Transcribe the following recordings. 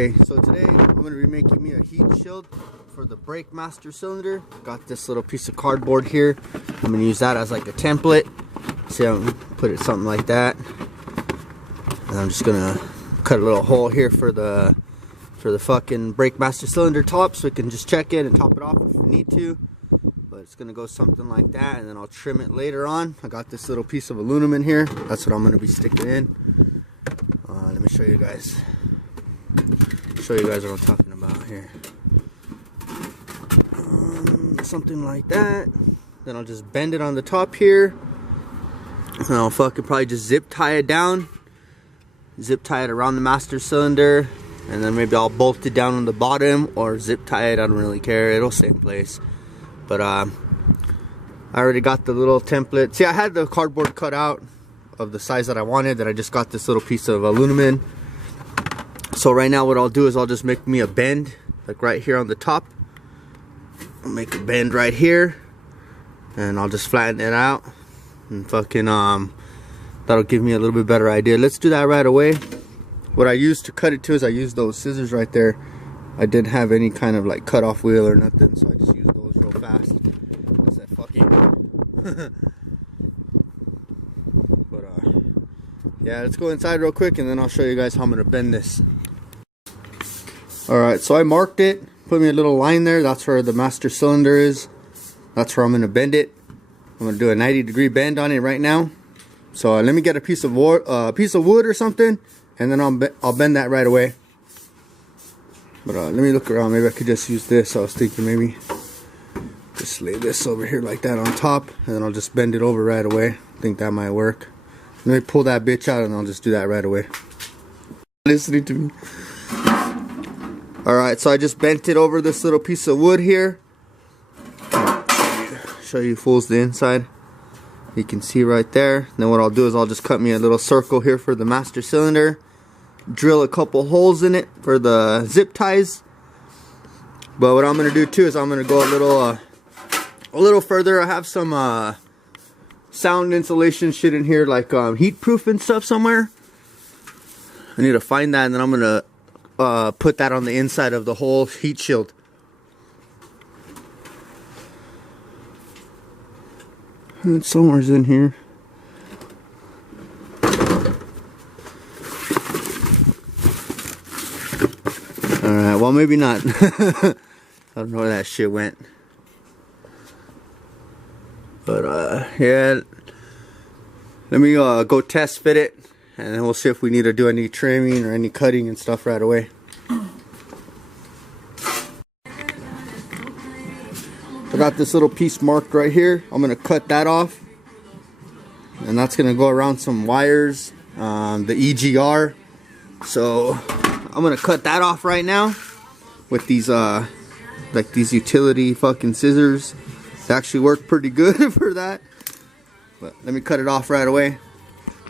Okay, so today I'm going to be making me a heat shield for the brake master cylinder. Got this little piece of cardboard here. I'm going to use that as like a template. See, I'm going to put it something like that. And I'm just going to cut a little hole here for the fucking brake master cylinder top, so we can just check it and top it off if we need to. But it's going to go something like that, and then I'll trim it later on. I got this little piece of aluminum in here. That's what I'm going to be sticking in. Let me show you guys. What I'm talking about here. Something like that. Then I'll just bend it on the top here, and I'll fucking probably just zip tie it down, zip tie it around the master cylinder, and then maybe I'll bolt it down on the bottom or zip tie it. I don't really care, it'll stay in place. But I already got the little template. See, I had the cardboard cut out of the size that I wanted, that I just got this little piece of aluminum. So right now what I'll do is I'll just make me a bend, like right here on the top. I'll make a bend right here, and I'll just flatten it out, and fucking that'll give me a little bit better idea. Let's do that right away. What I used to cut it to is I used those scissors right there. I didn't have any kind of like cut off wheel or nothing, so I just used those real fast. I said fuck it. But yeah, let's go inside real quick, and then I'll show you guys how I'm gonna bend this. Alright, so I marked it, put me a little line there. That's where the master cylinder is. That's where I'm going to bend it. I'm going to do a 90-degree bend on it right now. So let me get a piece of wood or something, and then I'll bend that right away. But let me look around. Maybe I could just use this. I was thinking maybe just lay this over here like that on top, and then I'll just bend it over right away. I think that might work. Let me pull that bitch out, and I'll just do that right away. Listening to me. Alright, so I just bent it over this little piece of wood here. Show you fools the inside. You can see right there. And then what I'll do is I'll just cut me a little circle here for the master cylinder. Drill a couple holes in it for the zip ties. But what I'm going to do too is I'm going to go a little further. I have some sound insulation shit in here, like heat proof and stuff somewhere. I need to find that, and then I'm going to put that on the inside of the whole heat shield. It's somewhere's in here. Alright, well maybe not. I don't know where that shit went. But yeah, let me go test fit it, and then we'll see if we need to do any trimming or any cutting and stuff right away. I got this little piece marked right here. I'm going to cut that off. And that's going to go around some wires, the EGR. So I'm going to cut that off right now with these like these utility fucking scissors. They actually work pretty good for that. But let me cut it off right away.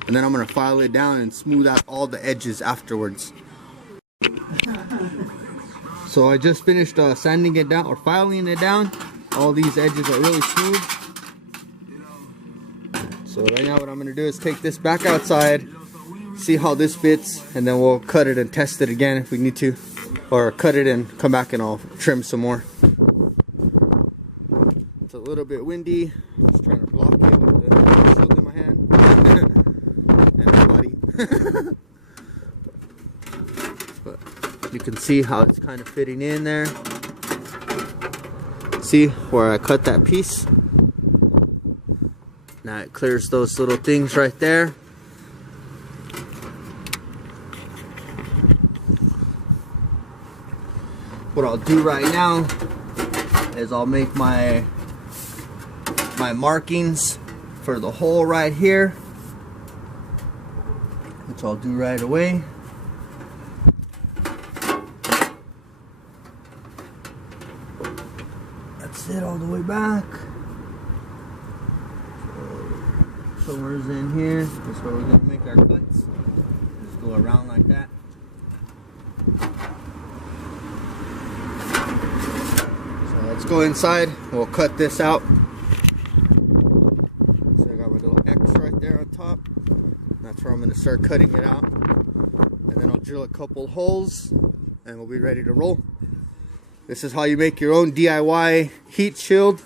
And then I'm going to file it down and smooth out all the edges afterwards. So I just finished sanding it down, or filing it down. All these edges are really smooth. So right now what I'm going to do is take this back outside, see how this fits, and then we'll cut it and test it again if we need to. Or cut it and come back and I'll trim some more. It's a little bit windy. Just trying to block it with the shield in my hand. And my body. But you can see how it's kind of fitting in there. See where I cut that piece? Now it clears those little things right there. What I'll do right now is I'll make my markings for the hole right here, which I'll do right away. That's it all the way back. So somewhere's in here. That's where we're gonna make our cuts. Just go around like that. So let's go inside. We'll cut this out. So I got my little X right there on top. That's where I'm gonna start cutting it out. And then I'll drill a couple holes and we'll be ready to roll. This is how you make your own DIY heat shield.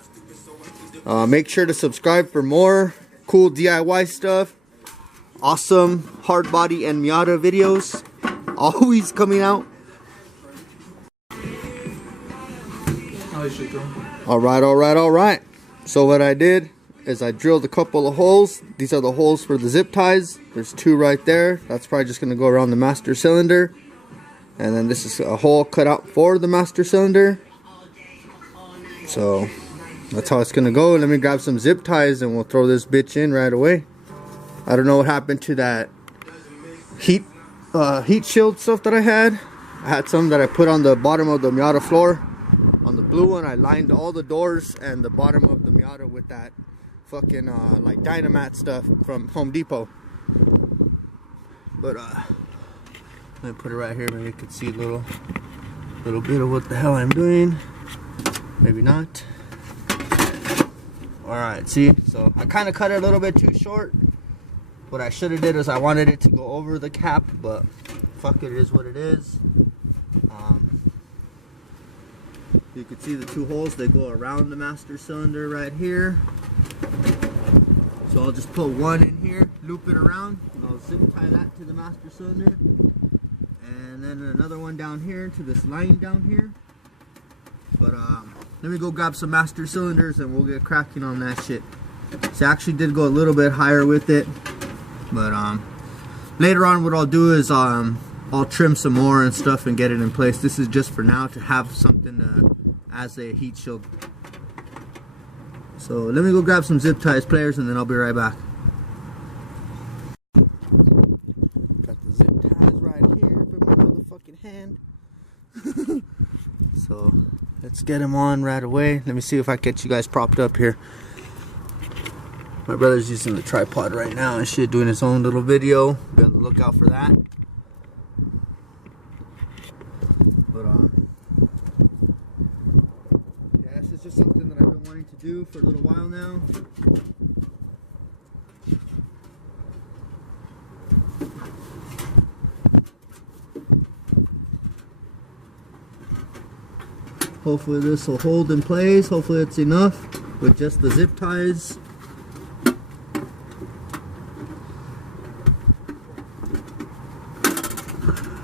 Make sure to subscribe for more cool DIY stuff. Awesome hard body and Miata videos always coming out. Alright. So what I did is I drilled a couple of holes. These are the holes for the zip ties. There's 2 right there. That's probably just going to go around the master cylinder. And then this is a hole cut out for the master cylinder. So that's how it's going to go. Let me grab some zip ties and we'll throw this bitch in right away. I don't know what happened to that heat shield stuff that I had. I had some that I put on the bottom of the Miata floor. On the blue one, I lined all the doors and the bottom of the Miata with that fucking like Dynamat stuff from Home Depot. But let me put it right here, maybe you can see a little bit of what the hell I'm doing. Maybe not. Alright, see, so I kind of cut it a little bit too short. What I should have did is I wanted it to go over the cap, but fuck it, it is what it is. You can see the 2 holes, they go around the master cylinder right here. So I'll just put one in here, loop it around, and I'll zip tie that to the master cylinder. And then another one down here to this line down here. But let me go grab some master cylinders and we'll get cracking on that shit. So I actually did go a little bit higher with it. But later on what I'll do is I'll trim some more and stuff and get it in place. This is just for now to have something as a heat shield. So let me go grab some zip ties, players, and then I'll be right back. Got the zip ties right here for my motherfucking hand. So let's get them on right away. Let me see if I get you guys propped up here. My brother's using the tripod right now and shit, doing his own little video. Be on the lookout for that. But yeah, this is just something that I've been wanting to do for a little while now. Hopefully this will hold in place. Hopefully it's enough with just the zip ties.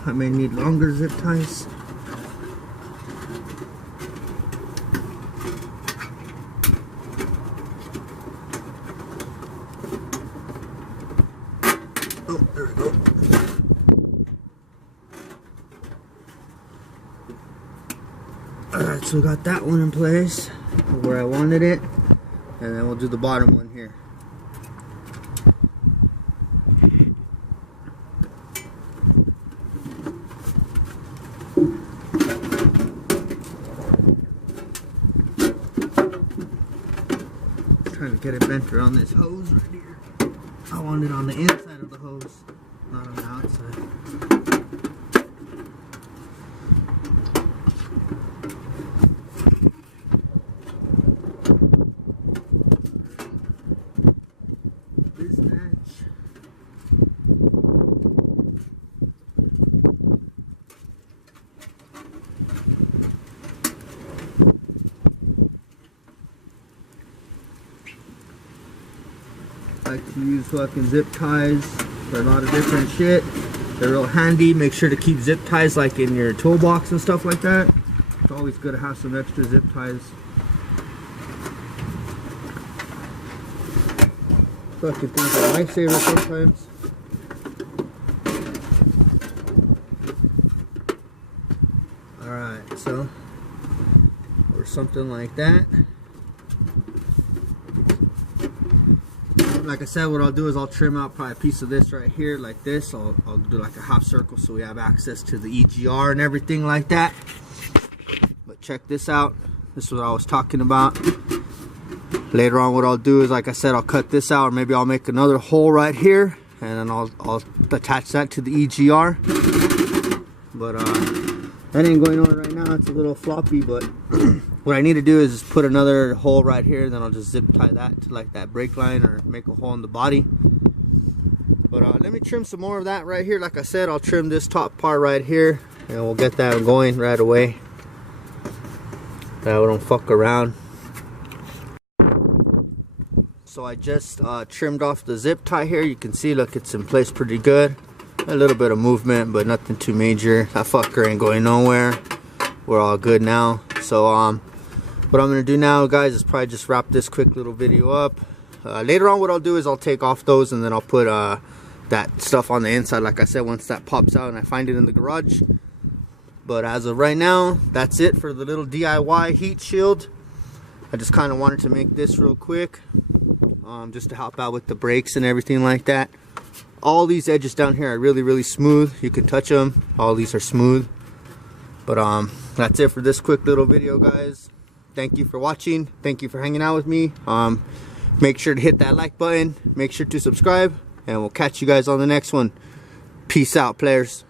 I may need longer zip ties. Oh, there we go. Alright, so we got that one in place where I wanted it. And then we'll do the bottom one here. Trying to get it bent around this hose right here. I want it on the inside of the hose, not on the outside. This match. I like to use fucking zip ties for a lot of different shit. They're real handy. Make sure to keep zip ties like in your toolbox and stuff like that. It's always good to have some extra zip ties. Fucking things are a lifesaver sometimes. Alright, so or something like that. Like I said, what I'll do is I'll trim out probably a piece of this right here like this. I'll do like a half circle so we have access to the EGR and everything like that. But check this out. This is what I was talking about. Later on what I'll do is, like I said, I'll cut this out, or maybe I'll make another hole right here and then I'll attach that to the EGR. But that ain't going on right now. It's a little floppy, but what I need to do is just put another hole right here, then I'll just zip tie that to like that brake line or make a hole in the body. But let me trim some more of that right here. Like I said, I'll trim this top part right here and we'll get that going right away. That we don't fuck around. So I just trimmed off the zip tie here. You can see, look, it's in place pretty good. A little bit of movement, but nothing too major. That fucker ain't going nowhere. We're all good now. So what I'm gonna do now, guys, is probably just wrap this quick little video up. Later on, what I'll do is I'll take off those and then I'll put that stuff on the inside, like I said, once that pops out and I find it in the garage. But as of right now, that's it for the little DIY heat shield. I just kind of wanted to make this real quick, just to help out with the brakes and everything like that. All these edges down here are really smooth. You can touch them. All these are smooth. But that's it for this quick little video, guys. Thank you for watching. Thank you for hanging out with me. Make sure to hit that like button. Make sure to subscribe, and we'll catch you guys on the next one. Peace out, players.